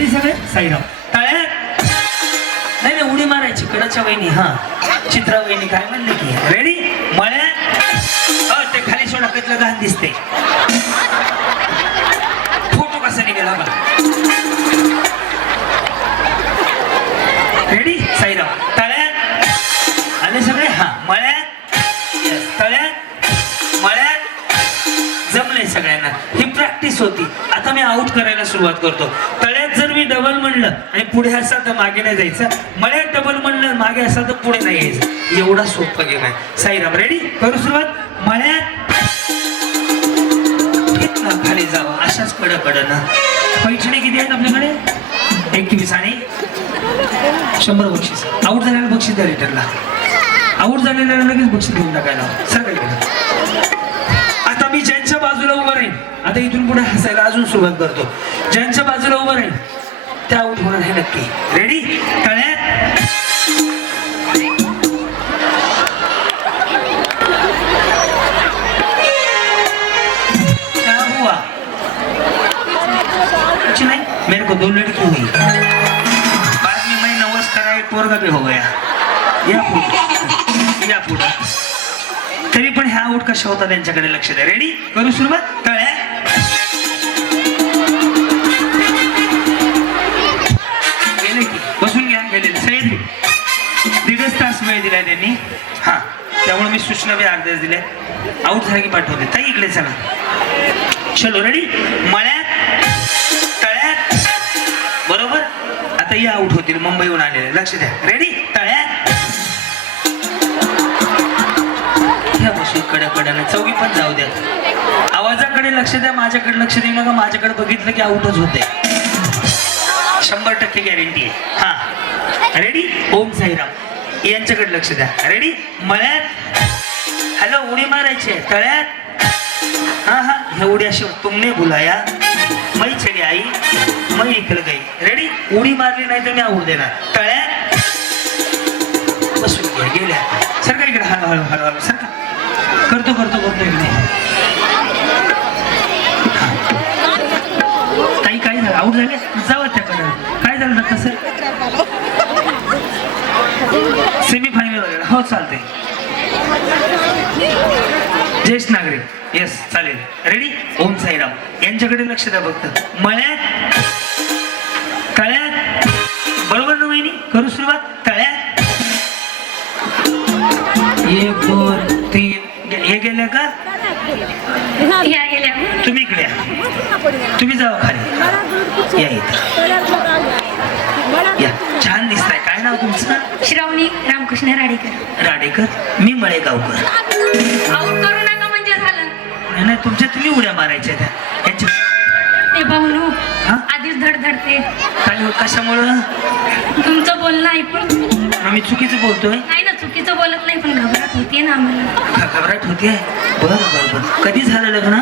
Ready सगळे साईराम टाळ्या नाही नाही उडी मारायची कडाच्या वहिनी हा चित्रा वहिनी काय म्हणले की रेडी मळ्या ते खाली सोडा कतलं घाण दिसते फोटो कसा निघाला बघा रेडी साईराम टाळ्या आले सगळे हा मळ्या टाळ्या मळ्या जमले सगळ्यांना ही प्रॅक्टिस होती आता मी आउट करायला सुरुवात करतो तळ्यात जर मी डबल म्हणलं आणि पुढे असाल तर मागे नाही जायचं मळ्यात डबल म्हणलं मागे असाल तर पुढे नाही यायचं एवढा सोपा गेम आहे साईराम रेडी करू सुरुवात मळ्यात खाली जावं अशाच कडकडनं पैठणी किती आहेत आपल्याकडे 21 आणि 100 बक्षीस आउट झालेलं बक्षीस द्या रिटर्नला आउट झालेल्याला लगेच बक्षीस देऊन टाकायला सर काही आता मी ज्यांच्या बाजूला उभं राहील आता इथून पुढे हसायला अजून सुरुवात करतो ज्यांच्या बाजूला उभं राहील त्या आउट होणार आहे नक्की रेडी तळ्यात क्या हुआ कुछ नहीं मेरे को 2 लड़की हुई बाद में मैं नवस करा एक पोरगा भी हो गया या पुढे तरी पण ह्या आउट कशा होता त्यांच्याकडे लक्ष द्या रेडी करू सुरुवात तळ्या गेले की बसून घ्या गेले सह्याद्री 1.5 तास वेळ दिलाय त्यांनी हा त्यामुळे मी सूचना बी अर्ध्याच दिल्या आउट झाले की पाठवते ताई इकडे चला चलो रेडी मळ्यात तळ्यात बरोबर आता या आउट होतील मुंबईहून आलेले लक्ष द्या रेडी तळ्यात कडकडनं चौघी पण जाऊ द्या आवाजाकडे लक्ष द्या माझ्याकडे लक्ष देऊ नका माझ्याकडे बघितलं की आउटच होते 100% गॅरंटी आहे हा रेडी ओम साईराम यांच्याकडे लक्ष द्या रेडी मळ्यात हॅलो उडी मारायची तळ्यात हा हा हे उडी अशी तुमने बुलाया मै चली आई मै इकडे गई रेडी उडी मारली नाही तर मी आउट देणार तळ्यात बसून घ्या गेल्या सर का इकडे हळूहळू हळूहळू सर करतो इकडे काही काय झालं आउट झाले जावं त्याकडे काय झालं ना कसं सेमीफायनल वगैरे हो चालते ज्येष्ठ नागरिक येस चालेल रेडी ओम साईराम यांच्याकडे लक्ष द्या फक्त मळ्यात तळ्यात बरोबर ना वहिनी करू सुरुवात तळ्यात 1 2 3 हे गेल्या का या गेल्या तुम्ही इकडे तुम्ही जावा खाली या इथं या छान दिसताय काय नाव तुमचं श्रावणी रामकृष्ण राडेकर राडेकर मी मळेगावकर आउट करू नका म्हणजे झालं नाही तुमच्या तुम्ही उड्या मारायच्या त्या यांच्या ते भाऊनू हा? आधीच धडधडते काय कशामुळं तुमचं बोलणं ऐकून मी चुकीचं बोलतोय नाही ना चुकीचं बोलत नाही पण घबराट होतीये ना आम्हाला घबराट होतीये बरं कधी झालं लग्न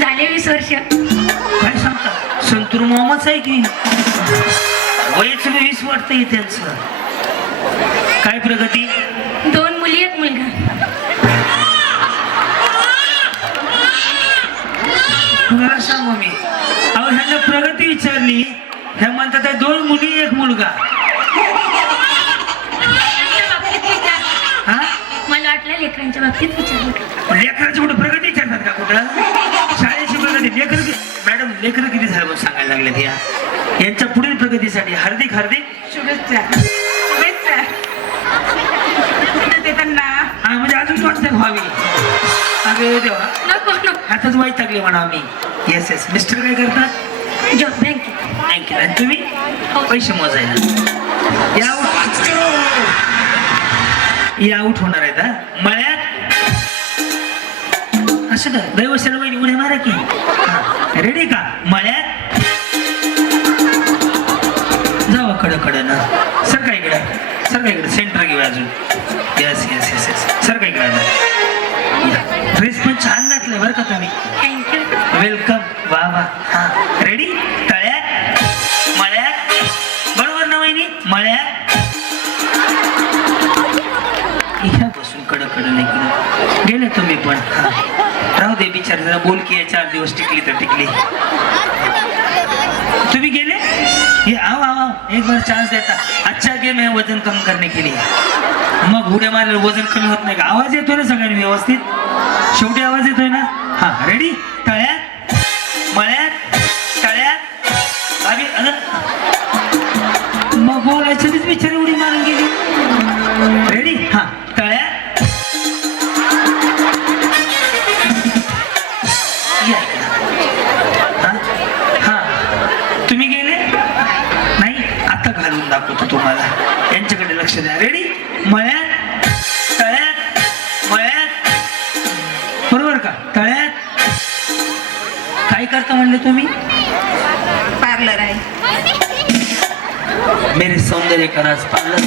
झाले 20 वर्ष काय सांगता संतूर मोहम्मदच आहे की वयच 20 वाटतंय त्यांचं काय प्रगती 2 मुली 1 मुलगा मला सांगू मी अहो ह्यांना प्रगती विचारली ह्या म्हणतात 2 मुली 1 मुलगा हा मला वाटलं लेकरांच्या बाबतीत विचारलं लेकराची कुठे प्रगती विचारतात का कुठं शाळेची प्रगती लेकर मॅडम लेकर किती झालं म्हणून सांगायला लागले यांच्या पुढील प्रगतीसाठी हार्दिक शुभेच्छा त्यांना हा म्हणजे अजून वाटतं व्हावी अरे देवा नको आताच वाईट लागले म्हणा आम्ही येस येस मिस्टर काय करतात जॉब बँकेत बँकेत आणि तुम्ही पैसे मोजायला या आउट होणार आहेत हा मळ्यात असं का दैवसेना वहिनी उड्या मारा की रेडी का मळ्यात जावा कडकडनं सर काय इकडं सेंटर घेऊ अजून yes yes yes yes sir काय इकडं ड्रेस पण छान घातलाय बरं का तुम्ही थँक्यू वेलकम वा वा हा रेडी तळ्यात मळ्यात बरोबर ना वहिनी मळ्यात ह्या बसून कडकडं गेले तुम्ही पण राहू दे बिचार जरा बोल की 4 दिवस टिकली तर टिकली तुम्ही ये आओ आओ आओ, एक बार चांस देता. अच्छा गेम है वजन कम करने के लिए. मग उड्या मारल्यावर वजन कमी होत नाही का? आवाज येतोय ना सगळ्यांनी व्यवस्थित? शेवटी आवाज येतोय ना? हा रेडी? तळ्यात मळ्यात तळ्यात गावी मग बोलायचं तीच बिचारी उडी मारून गेली. रेडी? हा तळ्यात या इकडं. हा हा तुम्ही गेले नाही, आता घालून दाखवतो तुम्हाला. यांच्याकडे लक्ष द्या. रेडी? मळ्यात तळ्यात मळ्यात. बरोबर का? तळ्यात काय करता म्हणले तुम्ही? पार्लर आहे. मेरे सौंदर्य का राज पार्लर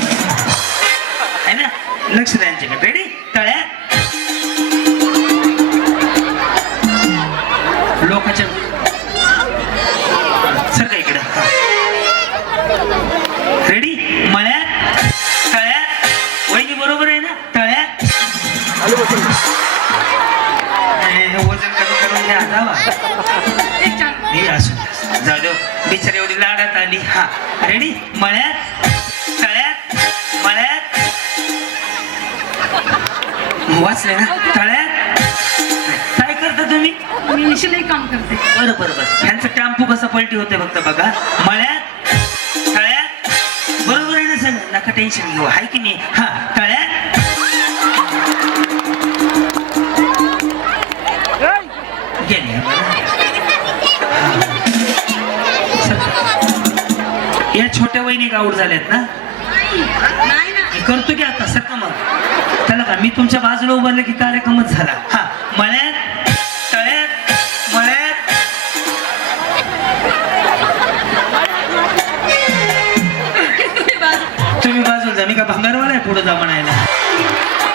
है ना. लक्ष द्या यांच्याकडे. रेडी? तळ्यात लोकांच्या सर का इकडे. रेडी? मळ्यात तळ्यात. वहिनी बरोबर आहे ना? तळ्यात वजन कमी करून घ्या. जावा मी असू जाऊ देऊ. बिचारी एवढी लाडात आली. हा रेडी? मळ्यात तळ्यात मळ्यात. वाचले ना? तळ्यात. काय करता तुम्ही? मी शिलाई काम करते. बरं बरं बरं. ह्यांचं टॅम्पो कसा पलटी होते फक्त बघा. मळ्यात तळ्यात. बरोबर आहे ना सगळं? नका टेन्शन घेऊ. हाय की नाही? हा तळ्यात गेले. या छोट्या वहिनी गाऊड झाल्यात ना? नाही ना. हे करतो की आता सर मग त्याला का मी तुमच्या बाजूला उभारले की कार्यक्रमच झाला. हा मळ्यात तळ्यात मळ्यात. तुम्ही बाजूला जा. मी का भंगारवाला आहे पुढे जा म्हणायला.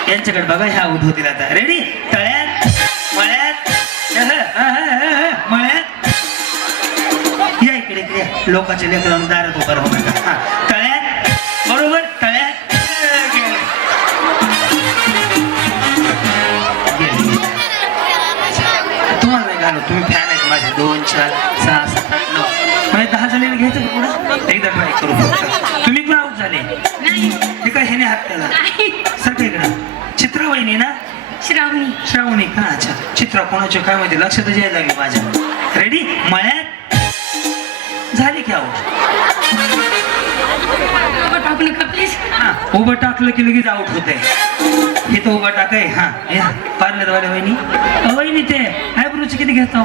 यांच्याकडे बघा. ह्या उठ होतील आता. रेडी? तळ्यात मळ्यात मळ्यात. या इकडे इकडे या. लोकांच्या लेकरांना दारात उभं राहू नका. हा तळ्यात. बरोबर? तळ्यात तुम्हाला नाही घालू. तुम्ही फॅन आहेत माझे. 2 4 6 7 8 9 म्हणजे 10 जणीला घ्यायचं का पुढं? एकदा ट्राय करू फक्त. तुम्ही पण आउट झाले. नाही. हे काय ह्याने हात त्याला नाही. सर का इकडं. चित्रा वहिनी ना? श्रावणी. श्रावणी का? अच्छा. चित्रा कोणाचे काय माहिती. लक्षातच यायला लागली माझ्या. रेडी? मळ्यात झाली की आउट. टाकलं का प्लीज? हा उभं टाकलं की लगेच आउट होते. इथं उभं टाकाय. हा या पार्लरवाले वहिनी. वहिनी ते आयब्रोचे किती घेतो?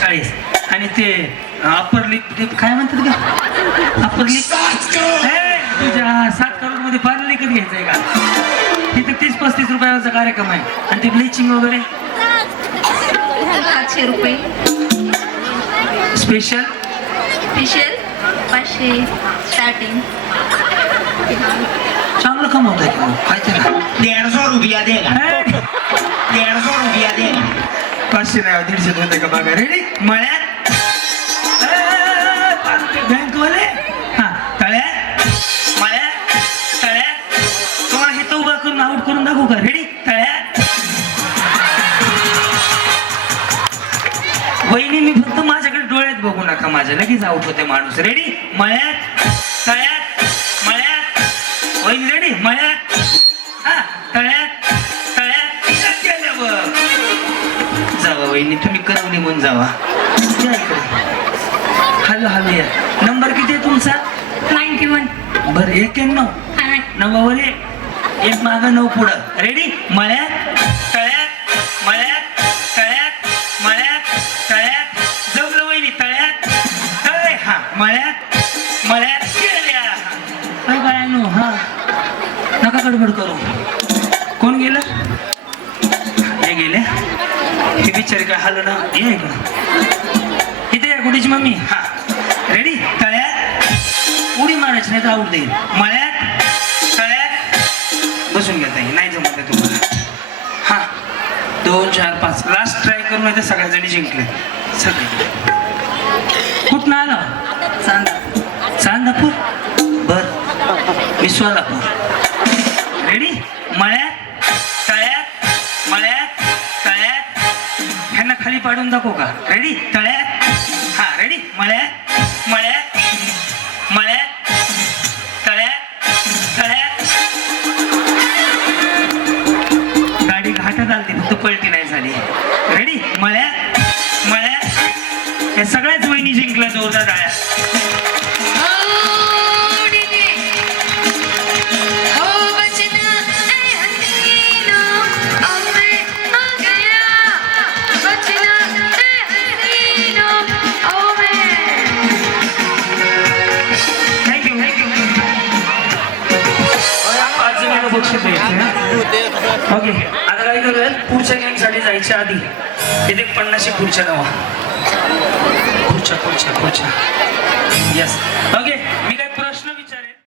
40. आणि ते अप्पर लिप काय म्हणतात का? अप्पर लिप तुझ्या 7 करोड मध्ये पार्लर विकत घ्यायचंय का? तिथे 30-35 रुपयाचा कार्यक्रम आहे. आणि ते ब्लिचिंग वगैरे 700 रुपये. Special special 500 starting. चांगलं कमवत आहे. काय त्याला 150 रुपया देगा. 150 रुपया देगा. 500 नाही 150 होते का बघा. रेडी? मळ्यात बँकवाले. हा तळ्यात मळ्यात तळ्यात. तुम्हाला हे तर उभा करून आउट करून दाखवू का? रेडी? तळ्यात. वहिनी मी फक्त माझ्याकडे डोळ्यात बघू नका. माझ्या लगेच आउट होते माणूस. रेडी? मळ्यात तळ्यात मळ्यात. वहिनी रेडी? मळ्यात हा तळ्यात तळ्यात. गेल्यावर जावा वहिनी. तुम्ही करवली म्हणून जावा. या इकडे. हॅलो हॅलो या. नंबर किती आहे तुमचा? 91. बरं 91. हा. नवावर एक मागं 9 पुढं. रेडी? मळ्यात तळ्यात मळ्यात तळ्यात मळ्यात तळ्यात. जमलं वहिनी? तळ्यात तळे. हा मळ्यात मळ्यात गेल्या. काय बाळांनो. हा नका गडबड करू. कोण गेलं? हे गेले. हे बिचारी काय हाल ना. ये इकडं. इथे या गुडीची मम्मी. हा रेडी? तळ्यात उडी मारायची नाही तर आऊट देईल. मळ्यात तळ्यात बसून घेता येईल. नाही जमत आहे तुम्हाला. हा 2 4 5 लास्ट ट्राय करून नाही तर सगळ्या जणी जिंकले. सगळे कुठं आला? चांदापूर. बर मी सोलापूर. रेडी? मळ्यात तळ्यात मळ्यात तळ्यात. ह्यांना खाली पाडून दाखवू का? रेडी? तळ्यात. हा रेडी? मळ्यात मळ्यात मळ्यात तळ्यात तळ्यात. गाडी घाटात आलती फक्त पलटी नाही झाली. रेडी? मळ्यात मळ्यात. या सगळ्याच वहिनी जिंकल्या जोरदार टाळ्या. Thank you thank you. आज जमीन बक्षीस द्यायचं. ओके आता काय करूया, पुढच्या गेमसाठी जायच्या आधी इथे 50 खुर्च्या लावा. खुर्च्या खुर्च्या खुर्च्या. येस.